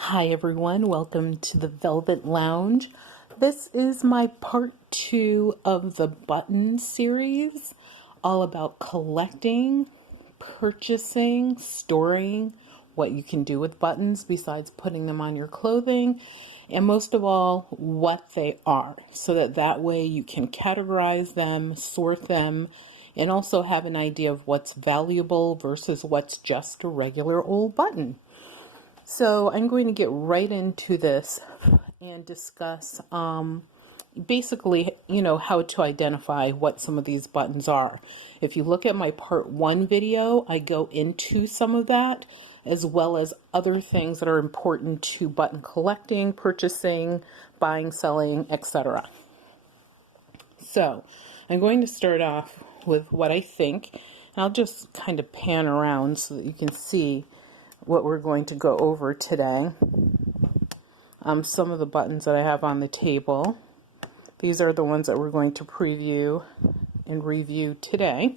Hi everyone, welcome to the Velvet Lounge. This is my part 2 of the button series, all about collecting, purchasing, storing, what you can do with buttons besides putting them on your clothing, and most of all, what they are, so that way you can categorize them, sort them, and also have an idea of what's valuable versus what's just a regular old button. So I'm going to get right into this and discuss basically, how to identify what some of these buttons are. If you look at my part 1 video, I go into some of that, as well as other things that are important to button collecting, purchasing, buying, selling, etc. So I'm going to start off with what I think, and I'll just kind of pan around so that you can see what we're going to go over today. Some of the buttons that I have on the table. These are the ones that we're going to preview and review today.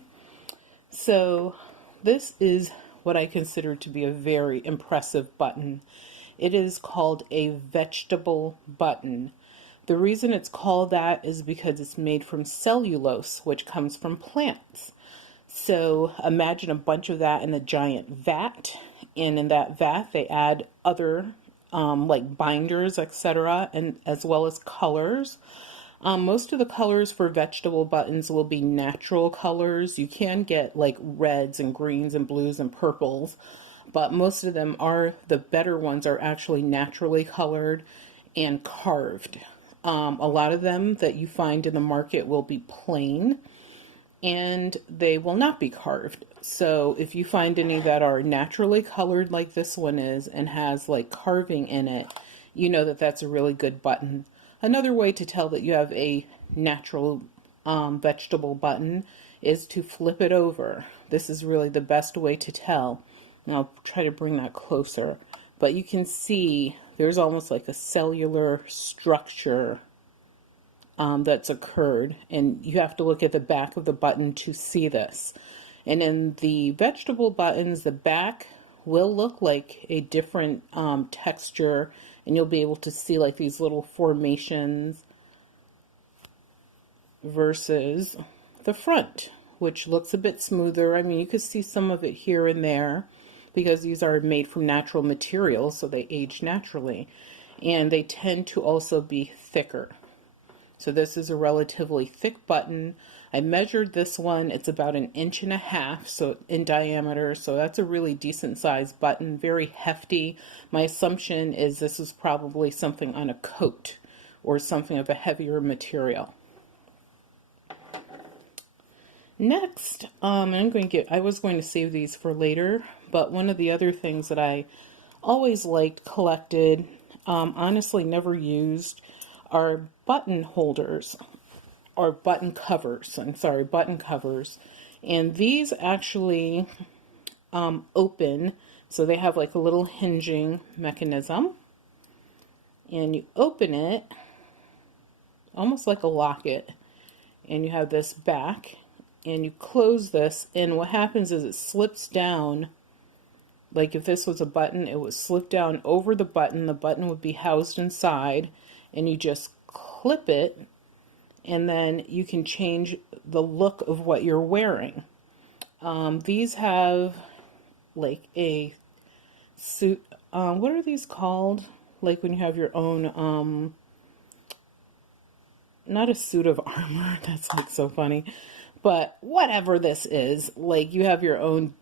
So this is what I consider to be a very impressive button. It is called a vegetable button. The reason it's called that is because it's made from cellulose, which comes from plants. So imagine a bunch of that in a giant vat, and in that vat they add other like binders, etc., and as well as colors. Most of the colors for vegetable buttons will be natural colors. You can get like reds and greens and blues and purples, but most of them are, the better ones are actually naturally colored and carved. A lot of them that you find in the market will be plain, and they will not be carved. So if you find any that are naturally colored like this one is and has like carving in it, you know that that's a really good button. Another way to tell that you have a natural vegetable button is to flip it over. This is really the best way to tell. And I'll try to bring that closer. But you can see there's almost like a cellular structure that's occurred, and you have to look at the back of the button to see this. And in the vegetable buttons, the back will look like a different texture, and you'll be able to see like these little formations versus the front, which looks a bit smoother. I mean, you could see some of it here and there because these are made from natural materials, so they age naturally, and they tend to also be thicker. So this is a relatively thick button. I measured this one. It's about 1.5 inches so in diameter, so that's a really decent sized button, very hefty. My assumption is this is probably something on a coat or something of a heavier material. Next, I was going to save these for later, but one of the other things that I always liked, collected, honestly never used, are button holders, or button covers. Button covers. And these actually open, so they have like a little hinging mechanism, and you open it almost like a locket, and you have this back, and you close this, and what happens is it slips down. Like if this was a button, it would slip down over the button would be housed inside, and you just clip it, and then you can change the look of what you're wearing. These have like a suit, what are these called? Like when you have your own, not a suit of armor, that's like so funny, but whatever this is, like you have your own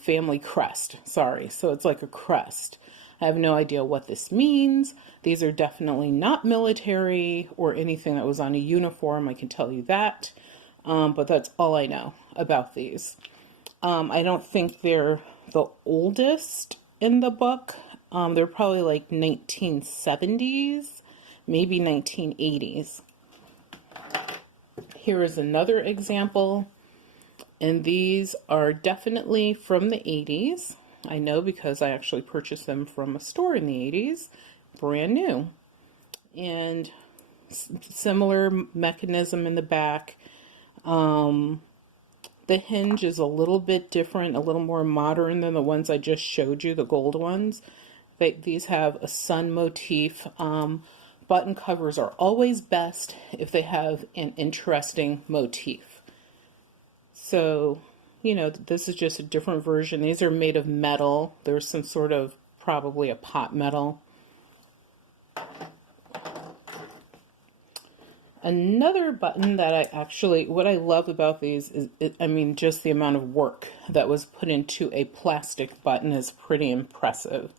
family crest, so it's like a crest. I have no idea what this means. These are definitely not military or anything that was on a uniform, I can tell you that. But that's all I know about these. I don't think they're the oldest in the book. They're probably like 1970s, maybe 1980s. Here is another example, and these are definitely from the 80s. I know because I actually purchased them from a store in the 80s, brand new. And similar mechanism in the back. The hinge is a little bit different, a little more modern than the ones I just showed you, the gold ones. These have a sun motif. Button covers are always best if they have an interesting motif. So, you know, this is just a different version. These are made of metal. There's some sort of, probably a pot metal. Another button that what I love about these is, I mean, just the amount of work that was put into a plastic button is pretty impressive.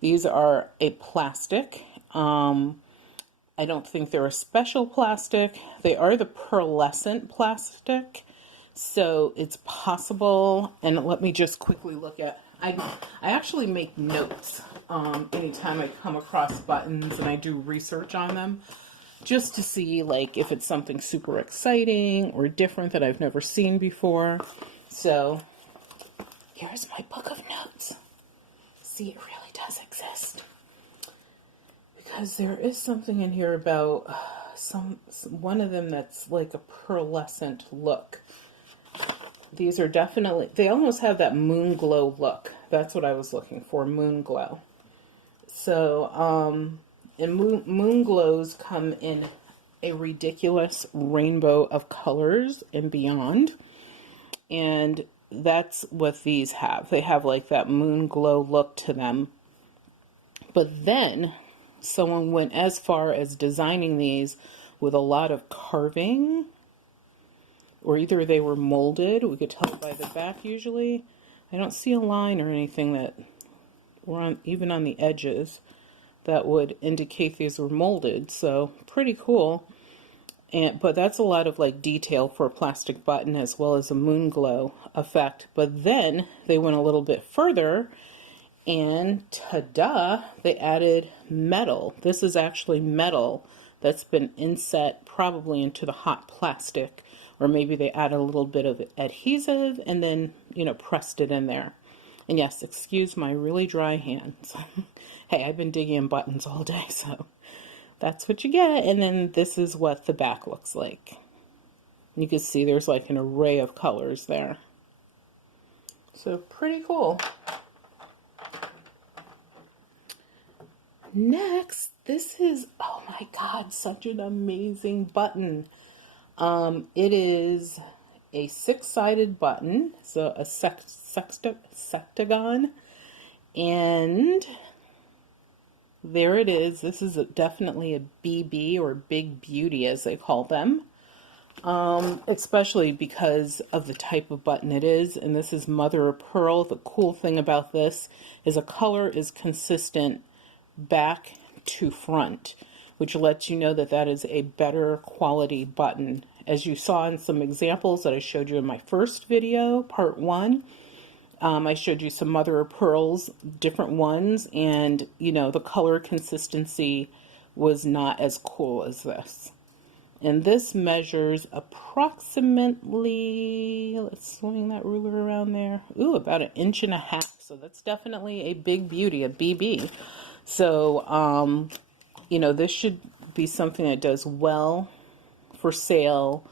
These are a plastic. I don't think they're a special plastic. They are the pearlescent plastic. So it's possible, and let me just quickly look at, I actually make notes anytime I come across buttons and I do research on them, just to see like if it's something super exciting or different that I've never seen before. So here's my book of notes. See, it really does exist. Because there is something in here about one of them that's like a pearlescent look. These are definitely, they almost have that moon glow look. That's what I was looking for, moon glow. So, and moon glows come in a ridiculous rainbow of colors and beyond. And that's what these have. They have like that moon glow look to them. But then someone went as far as designing these with a lot of carving, or either they were molded. We could tell by the back usually. I don't see a line or anything that were on, even on the edges, that would indicate these were molded. So pretty cool. But that's a lot of like detail for a plastic button, as well as a moon glow effect. But then they went a little bit further, and ta-da, they added metal. This is actually metal that's been inset probably into the hot plastic, or maybe they added a little bit of adhesive and then, you know, pressed it in there. And yes, excuse my really dry hands. Hey, I've been digging in buttons all day, so that's what you get. And then this is what the back looks like. You can see there's like an array of colors there. So pretty cool. Next, this is, oh my God, such an amazing button. It is a 6-sided button, so a sextagon, and there it is. This is definitely a BB, or Big Beauty as they call them, especially because of the type of button it is, and this is mother of pearl. The cool thing about this is a color is consistent back to front, which lets you know that that is a better quality button. As you saw in some examples that I showed you in my first video, part 1, I showed you some mother of pearls, different ones, and you know, the color consistency was not as cool as this. And this measures approximately, let's swing that ruler around there, ooh, about 1.5 inches. So that's definitely a Big Beauty, a BB. So, you know, this should be something that does well for sale.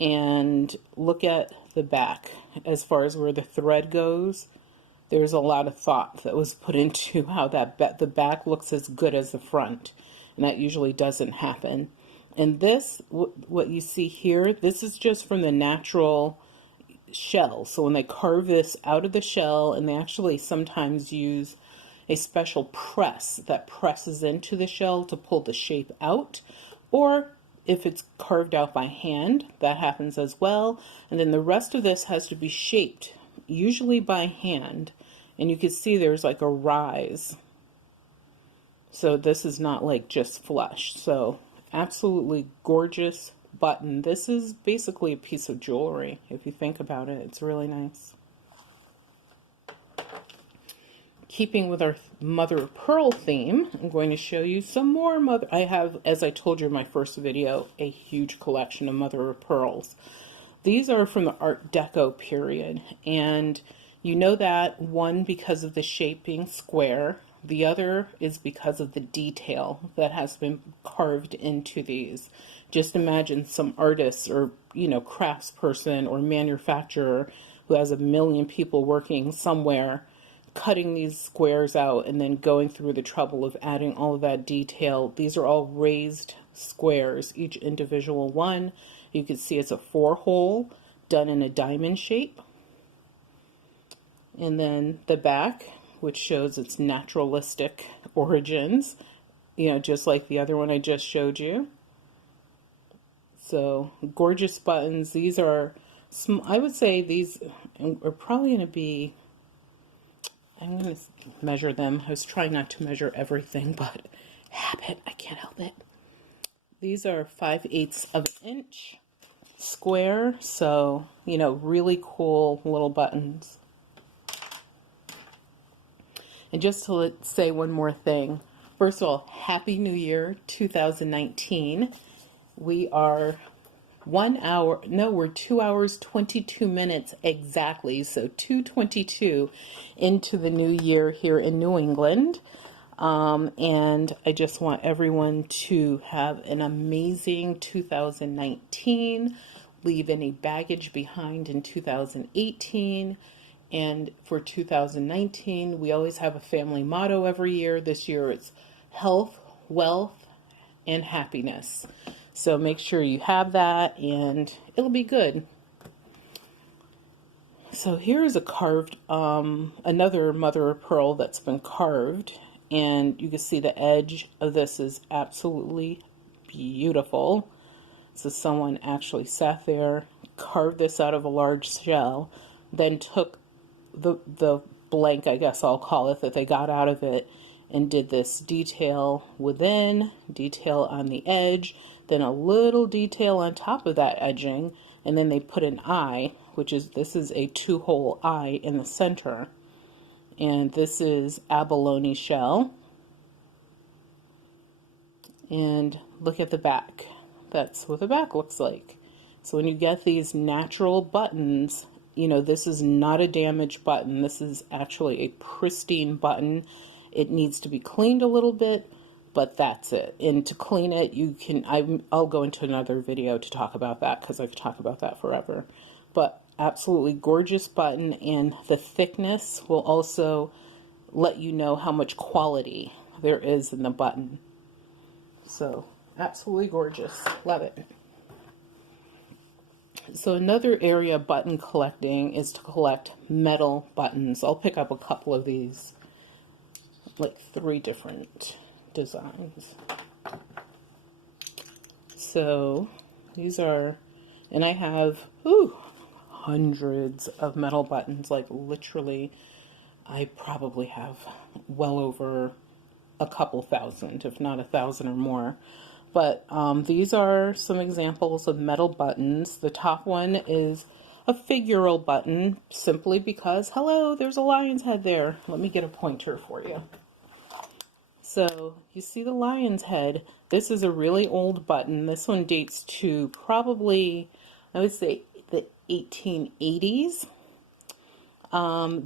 And look at the back as far as where the thread goes. There's a lot of thought that was put into how the back looks as good as the front, and that usually doesn't happen. And this, what you see here, this is just from the natural shell. So when they carve this out of the shell, and they actually sometimes use a special press that presses into the shell to pull the shape out, or if it's carved out by hand, that happens as well. And then the rest of this has to be shaped, usually by hand. And you can see there's like a rise. So this is not like just flush. So absolutely gorgeous button. This is basically a piece of jewelry. If you think about it, it's really nice. Keeping with our mother of pearl theme, I'm going to show you some more I have, as I told you in my first video, a huge collection of mother of pearls. These are from the Art Deco period, and you know that one because of the shape being square, the other is because of the detail that has been carved into these. Just imagine some artist, or you know, craftsperson or manufacturer who has 1 million people working somewhere cutting these squares out and then going through the trouble of adding all of that detail. These are all raised squares, each individual one. You can see it's a 4-hole done in a diamond shape. And then the back, which shows its naturalistic origins, you know, just like the other one I just showed you. So gorgeous buttons. These are, I would say these are probably going to be, I'm going to measure them. I was trying not to measure everything, but habit, I can't help it. These are 5/8 of an inch square, so, you know, really cool little buttons. And just to say one more thing, first of all, Happy New Year 2019. We are 1 hour, no, we're 2 hours, 22 minutes exactly, so 2:22 into the new year here in New England. And I just want everyone to have an amazing 2019, leave any baggage behind in 2018. And for 2019, we always have a family motto every year. This year it's health, wealth, and happiness. So make sure you have that and it'll be good. So here's a carved, another mother of pearl that's been carved. And you can see the edge of this is absolutely beautiful. So someone actually sat there, carved this out of a large shell, then took the blank, I guess I'll call it, that they got out of it, and did this detail within, detail on the edge, then a little detail on top of that edging, and then they put an eye, which is, this is a 2-hole eye in the center. And this is abalone shell. And look at the back. That's what the back looks like. So when you get these natural buttons, you know, this is not a damaged button. This is actually a pristine button. It needs to be cleaned a little bit, but that's it. And to clean it, you can, I'll go into another video to talk about that because I could talk about that forever. But absolutely gorgeous button, and the thickness will also let you know how much quality there is in the button. So absolutely gorgeous. Love it. So another area of button collecting is to collect metal buttons. I'll pick up a couple of these, like 3 different designs. So these are, and I have hundreds of metal buttons, like literally I probably have well over a couple thousand, if not 1,000 or more. But these are some examples of metal buttons. The top one is a figural button, simply because, hello, there's a lion's head there. Let me get a pointer for you. So you see the lion's head. This is a really old button. This one dates to probably, I would say, the 1880s.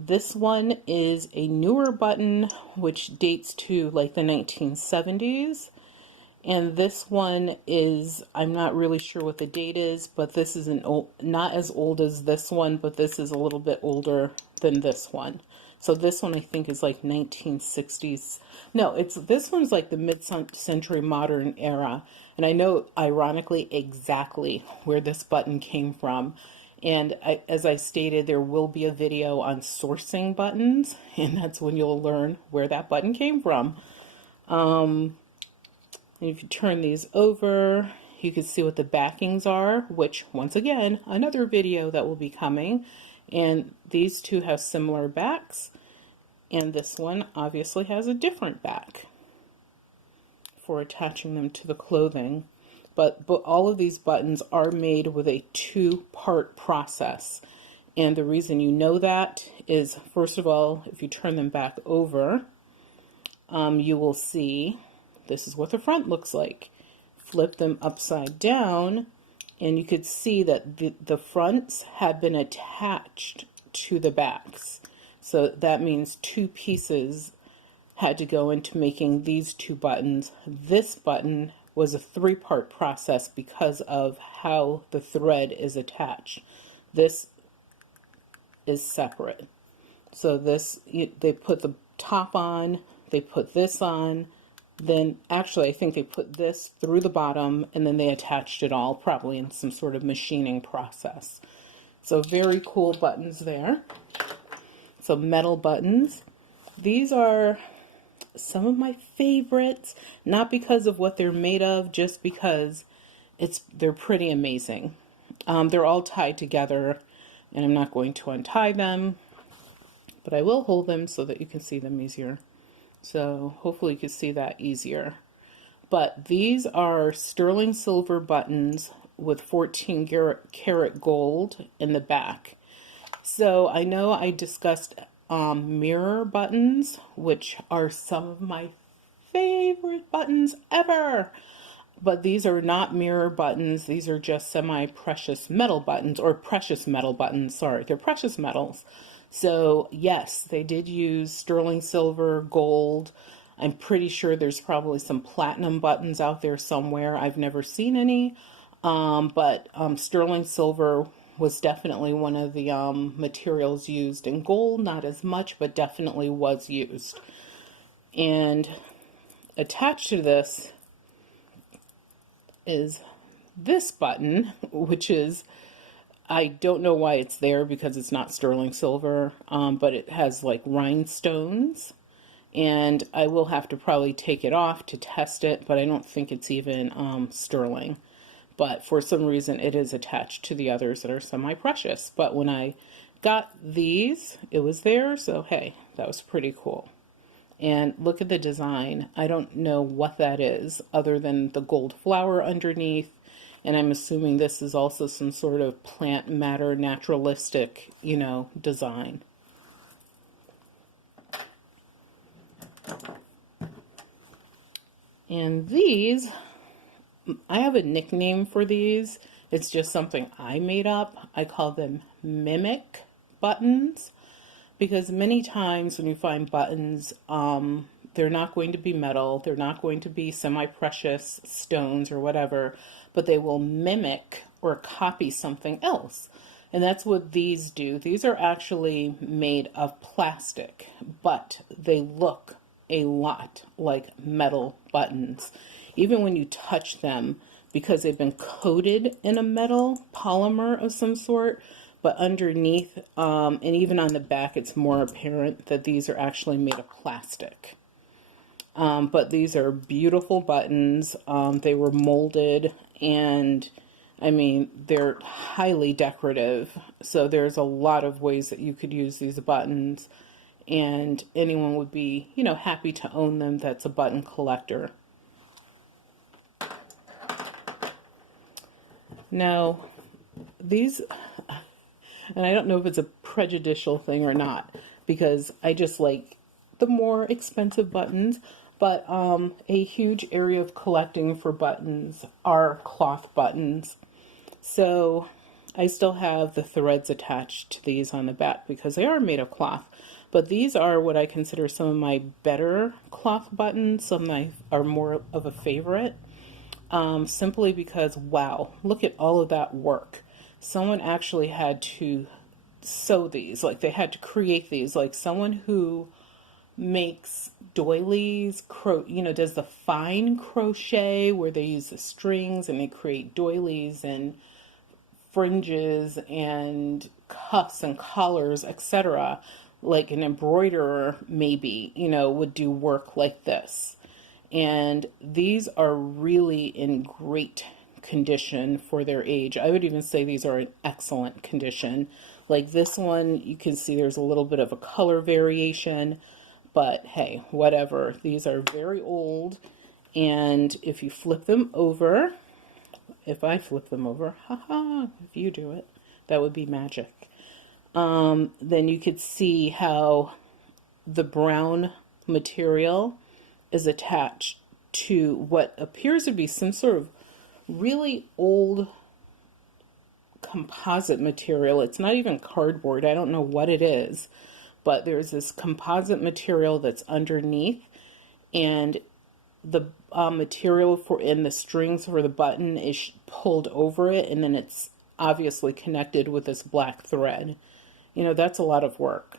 This one is a newer button, which dates to like the 1970s. And this one is, I'm not really sure what the date is, but this is an old, not as old as this one, but this is a little bit older than this one. So this one I think is like 1960s. No, this one's like the mid-century modern era. And I know, ironically, exactly where this button came from. And as I stated, there will be a video on sourcing buttons, and that's when you'll learn where that button came from. And if you turn these over, you can see what the backings are, which, once again, another video that will be coming. And these two have similar backs, and this one obviously has a different back for attaching them to the clothing. But all of these buttons are made with a 2-part process. And the reason you know that is, first of all, if you turn them back over, you will see this is what the front looks like. Flip them upside down, and you could see that the fronts have been attached to the backs. So that means 2 pieces had to go into making these 2 buttons. This button was a 3-part process because of how the thread is attached. This is separate. So this, they put the top on, they put this on, then actually I think they put this through the bottom and then they attached it all, probably in some sort of machining process. So very cool buttons there. So metal buttons. These are some of my favorites, not because of what they're made of, just because they're pretty amazing. They're all tied together, and I'm not going to untie them, but I will hold them so that you can see them easier. So hopefully you can see that easier. But these are sterling silver buttons with 14 karat gold in the back. So I know I discussed mirror buttons, which are some of my favorite buttons ever. But these are not mirror buttons. These are just semi-precious metal buttons, or precious metal buttons. Sorry, they're precious metals. So yes, they did use sterling silver, gold. I'm pretty sure there's probably some platinum buttons out there somewhere. I've never seen any. But sterling silver was definitely one of the materials used, in gold not as much, but definitely was used. And attached to this is this button, which is, I don't know why it's there because it's not sterling silver, but it has like rhinestones, and I will have to probably take it off to test it, but I don't think it's even sterling. But for some reason it is attached to the others that are semi-precious. But when I got these, it was there, so hey, that was pretty cool. And look at the design. I don't know what that is other than the gold flower underneath, and I'm assuming this is also some sort of plant matter naturalistic, design. And these, I have a nickname for these. It's just something I made up. I call them mimic buttons, because many times when you find buttons, they're not going to be metal, they're not going to be semi-precious stones or whatever, but they will mimic or copy something else. And that's what these do. These are actually made of plastic, but they look a lot like metal buttons. Even when you touch them, because they've been coated in a metal polymer of some sort, but underneath, and even on the back, it's more apparent that these are actually made of plastic. But these are beautiful buttons. They were molded, and I mean, they're highly decorative. So there's a lot of ways that you could use these buttons, and anyone would be, happy to own them that's a button collector. Now, these, and I don't know if it's a prejudicial thing or not, because I just like the more expensive buttons, but a huge area of collecting for buttons are cloth buttons. So I still have the threads attached to these on the back because they are made of cloth. But these are what I consider some of my better cloth buttons. Some are more of a favorite, simply because, wow, look at all of that work. Someone actually had to sew these, like they had to create these, like someone who makes doilies, does the fine crochet where they use the strings and they create doilies and fringes and cuffs and collars, etc. Like an embroiderer maybe, would do work like this. And these are really in great condition for their age. I would even say these are in excellent condition. Like this one, you can see there's a little bit of a color variation, but hey, whatever. These are very old, and if you flip them over, if I flip them over, haha, if you do it, that would be magic. Then you could see how the brown material is attached to what appears to be some sort of really old composite material. It's not even cardboard. I don't know what it is, but there's this composite material that's underneath, and the material in the strings for the button is pulled over it, and then it's obviously connected with this black thread. That's a lot of work.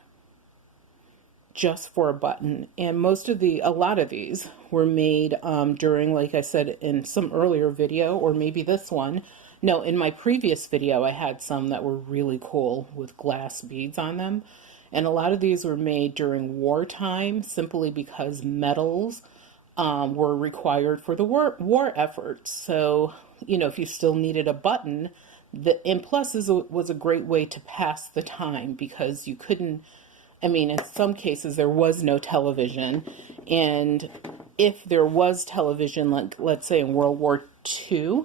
just for a button. And a lot of these were made during, like I said, in some earlier video, or maybe this one. No, in my previous video, I had some that were really cool with glass beads on them. And a lot of these were made during wartime simply because metals were required for the war efforts. So, you know, if you still needed a button, and plus was a great way to pass the time because you couldn't, I mean, in some cases there was no television. And if there was television, like let's say in World War II,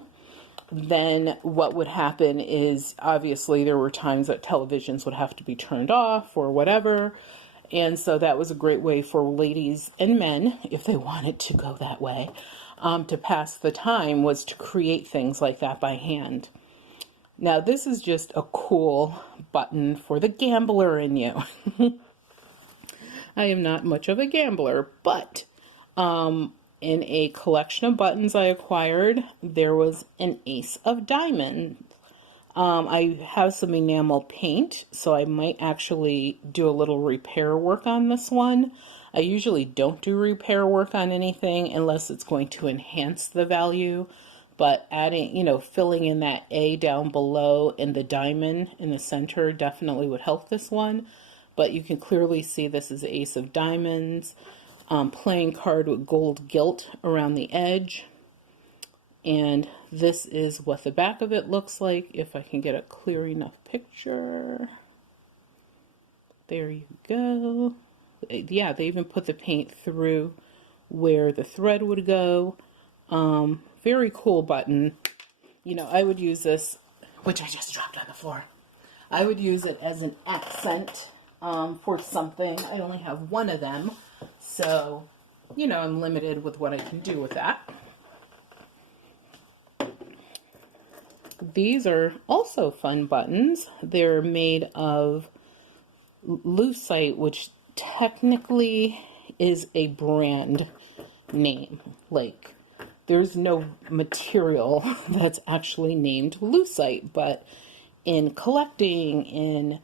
then what would happen is obviously there were times that televisions would have to be turned off or whatever. And so that was a great way for ladies and men, if they wanted to go that way, to pass the time, was to create things like that by hand. Now, this is just a cool button for the gambler in you. I am not much of a gambler, but in a collection of buttons I acquired, there was an ace of diamonds. I have some enamel paint, so I might actually do a little repair work on this one. I usually don't do repair work on anything unless it's going to enhance the value, but adding, you know, filling in that A down below and the diamond in the center definitely would help this one. But you can clearly see this is ace of diamonds, playing card with gold gilt around the edge. And this is what the back of it looks like, if I can get a clear enough picture. There you go. Yeah, they even put the paint through where the thread would go. Very cool button. You know, I would use this, which I just dropped on the floor. I would use it as an accent for something. I only have one of them, so, you know, I'm limited with what I can do with that. These are also fun buttons. They're made of lucite, which technically is a brand name. Like, there's no material that's actually named lucite, but in collecting, in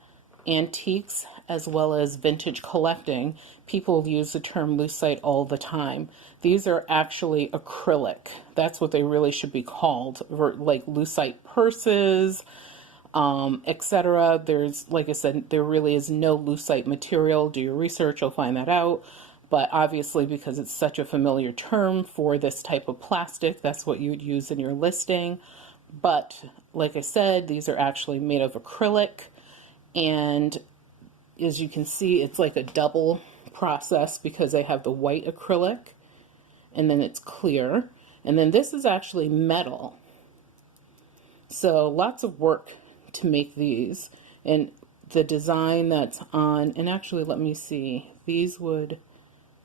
antiques as well as vintage collecting, people use the term lucite all the time. These are actually acrylic. That's what they really should be called, like lucite purses, etc. There's, like I said, there really is no lucite material. Do your research, you'll find that out. But obviously, because it's such a familiar term for this type of plastic, that's what you would use in your listing. But like I said, these are actually made of acrylic. And as you can see, it's like a double process because they have the white acrylic and then it's clear. And then this is actually metal. So lots of work to make these. And the design that's on, and actually let me see, these would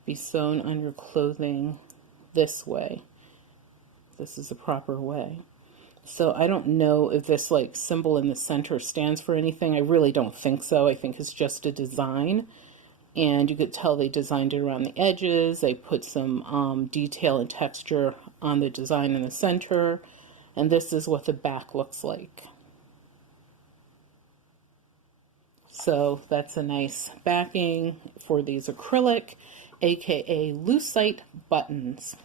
be sewn on your clothing this way. This is the proper way. So I don't know if this like symbol in the center stands for anything. I really don't think so. I think it's just a design. And you could tell they designed it around the edges. They put some detail and texture on the design in the center. And this is what the back looks like. So that's a nice backing for these acrylic, aka lucite buttons.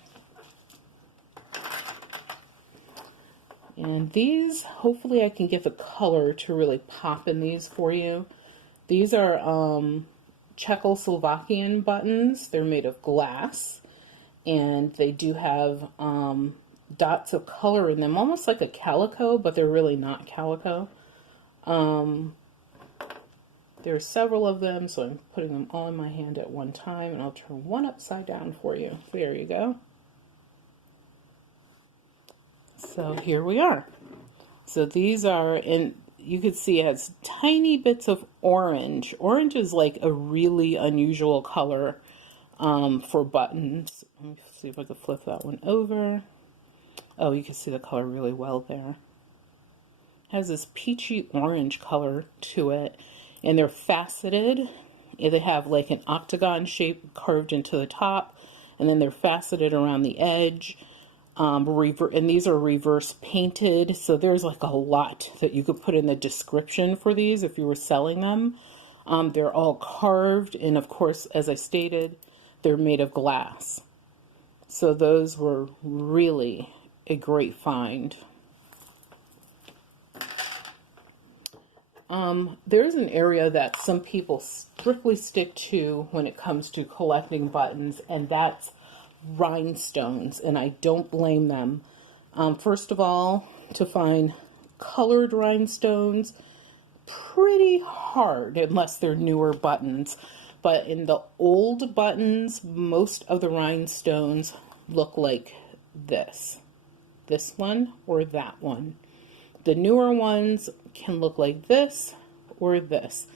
And these, hopefully I can get the color to really pop in these for you. These are Czechoslovakian buttons. They're made of glass, and they do have dots of color in them, almost like a calico, but they're really not calico. There are several of them, so I'm putting them all in my hand at one time, and I'll turn one upside down for you. There you go. So here we are. So these are, and you can see it has tiny bits of orange. Orange is like a really unusual color for buttons. Let me see if I can flip that one over. Oh, you can see the color really well there. It has this peachy orange color to it, and they're faceted. They have like an octagon shape carved into the top, and then they're faceted around the edge. And these are reverse painted, so there's like a lot that you could put in the description for these if you were selling them. They're all carved, and of course, as I stated, they're made of glass. So those were really a great find. There's an area that some people strictly stick to when it comes to collecting buttons, and that's rhinestones, and I don't blame them. First of all, to find colored rhinestones, pretty hard unless they're newer buttons. But in the old buttons, most of the rhinestones look like this. This one or that one. The newer ones can look like this or this.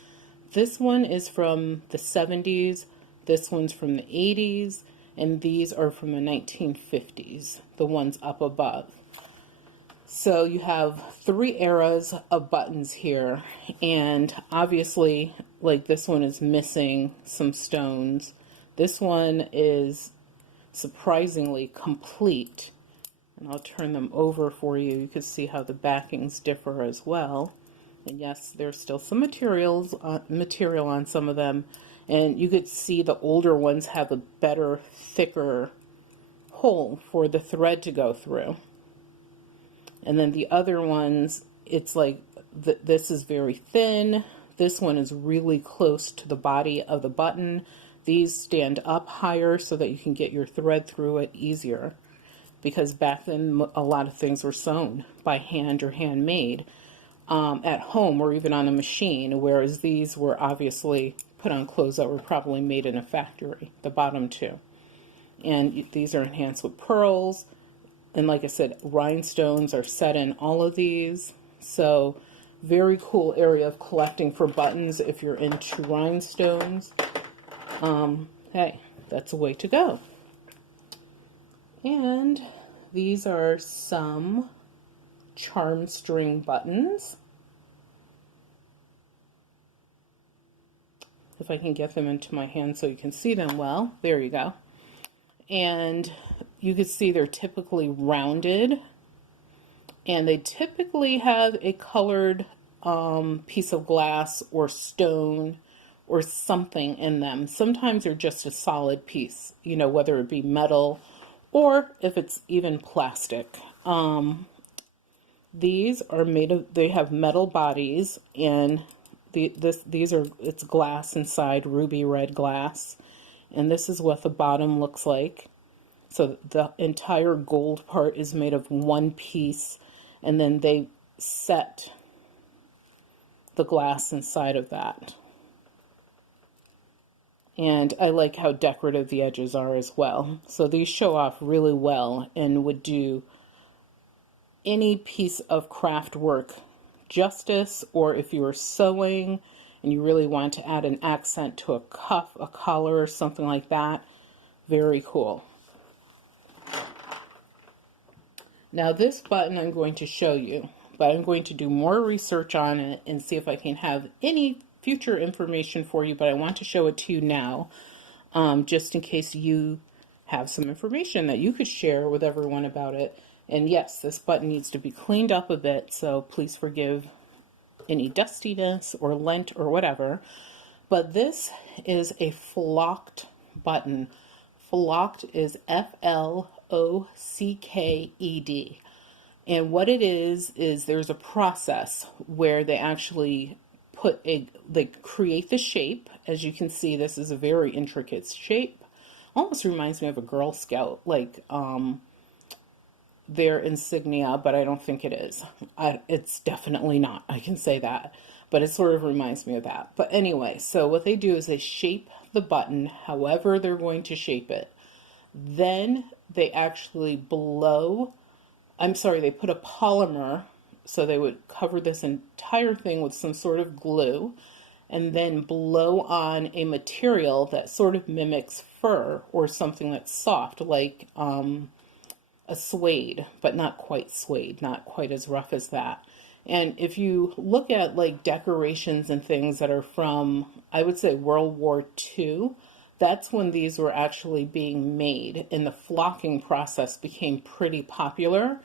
This one is from the 70s, this one's from the 80s, and these are from the 1950s, the ones up above. So you have 3 eras of buttons here, and obviously, like, this one is missing some stones. This one is surprisingly complete. And I'll turn them over for you. You can see how the backings differ as well. And yes, there's still some material on some of them. And you could see the older ones have a better, thicker hole for the thread to go through. And then the other ones, it's like this is very thin. This one is really close to the body of the button. These stand up higher so that you can get your thread through it easier. Because back then a lot of things were sewn by hand or handmade at home or even on a machine, whereas these were obviously put on clothes that were probably made in a factory, the bottom two. And these are enhanced with pearls, and like I said, rhinestones are set in all of these. So very cool area of collecting for buttons if you're into rhinestones. Hey, that's a way to go. And these are some charm string buttons. If I can get them into my hand so you can see them well. There you go. And you can see they're typically rounded. And they typically have a colored piece of glass or stone or something in them. Sometimes they're just a solid piece, you know, whether it be metal or if it's even plastic. These are made of, they have metal bodies, and it's glass inside, ruby red glass. And this is what the bottom looks like. So the entire gold part is made of one piece, and then they set the glass inside of that. And I like how decorative the edges are as well. So these show off really well and would do any piece of craft work justice, or if you were sewing and you really want to add an accent to a cuff, a collar, or something like that. Very cool. Now this button I'm going to show you, but I'm going to do more research on it and see if I can have any future information for you, but I want to show it to you now, just in case you have some information that you could share with everyone about it. And yes, this button needs to be cleaned up a bit, so please forgive any dustiness or lint or whatever. But this is a flocked button. Flocked is F-L-O-C-K-E-D. And what it is there's a process where they actually they create the shape. As you can see, this is a very intricate shape. Almost reminds me of a Girl Scout, like their insignia, but I don't think it is. It's definitely not, I can say that, but it sort of reminds me of that. But anyway, so what they do is they shape the button however they're going to shape it. Then they actually they put a polymer, so they would cover this entire thing with some sort of glue and then blow on a material that sort of mimics fur or something that's soft, like a suede, but not quite suede, not quite as rough as that. And if you look at like decorations and things that are from, I would say, World War II, that's when these were actually being made, and the flocking process became pretty popular.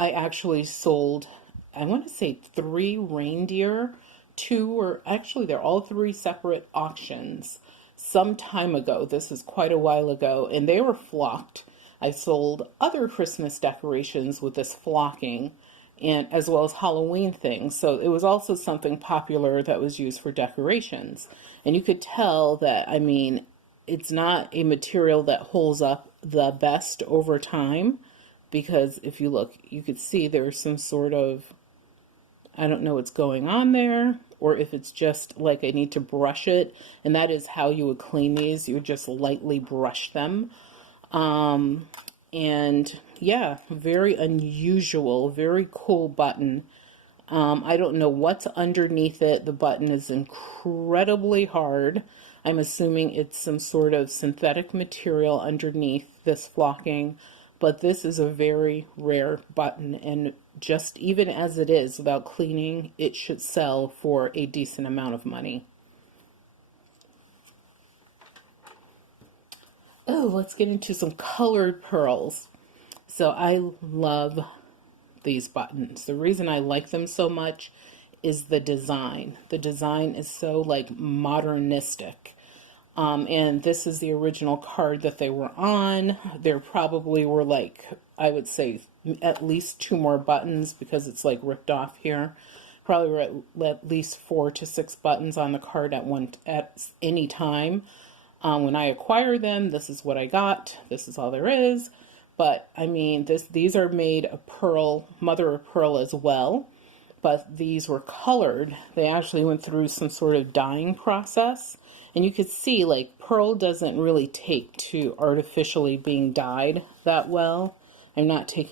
I actually sold, I want to say, 3 reindeer two, or actually they're all three separate auctions some time ago. This is quite a while ago, and they were flocked. I sold other Christmas decorations with this flocking, and as well as Halloween things. So it was also something popular that was used for decorations. And you could tell that, I mean, it's not a material that holds up the best over time, because if you look, you could see there's some sort of, I don't know what's going on there, or if it's just like I need to brush it. And that is how you would clean these. You would just lightly brush them. And yeah, very unusual, very cool button. I don't know what's underneath it. The button is incredibly hard. I'm assuming it's some sort of synthetic material underneath this flocking, but this is a very rare button, and just even as it is, without cleaning, it should sell for a decent amount of money. Oh, let's get into some colored pearls. So I love these buttons. The reason I like them so much is the design. The design is so like modernistic. And this is the original card that they were on. There probably were like, I would say at least 2 more buttons, because it's like ripped off here. Probably were at least 4 to 6 buttons on the card at any time. When I acquired them, this is what I got. This is all there is. But I mean, these are made of pearl, mother of pearl as well. But these were colored. They actually went through some sort of dyeing process. And you could see like pearl doesn't really take to artificially being dyed that well. I'm not taking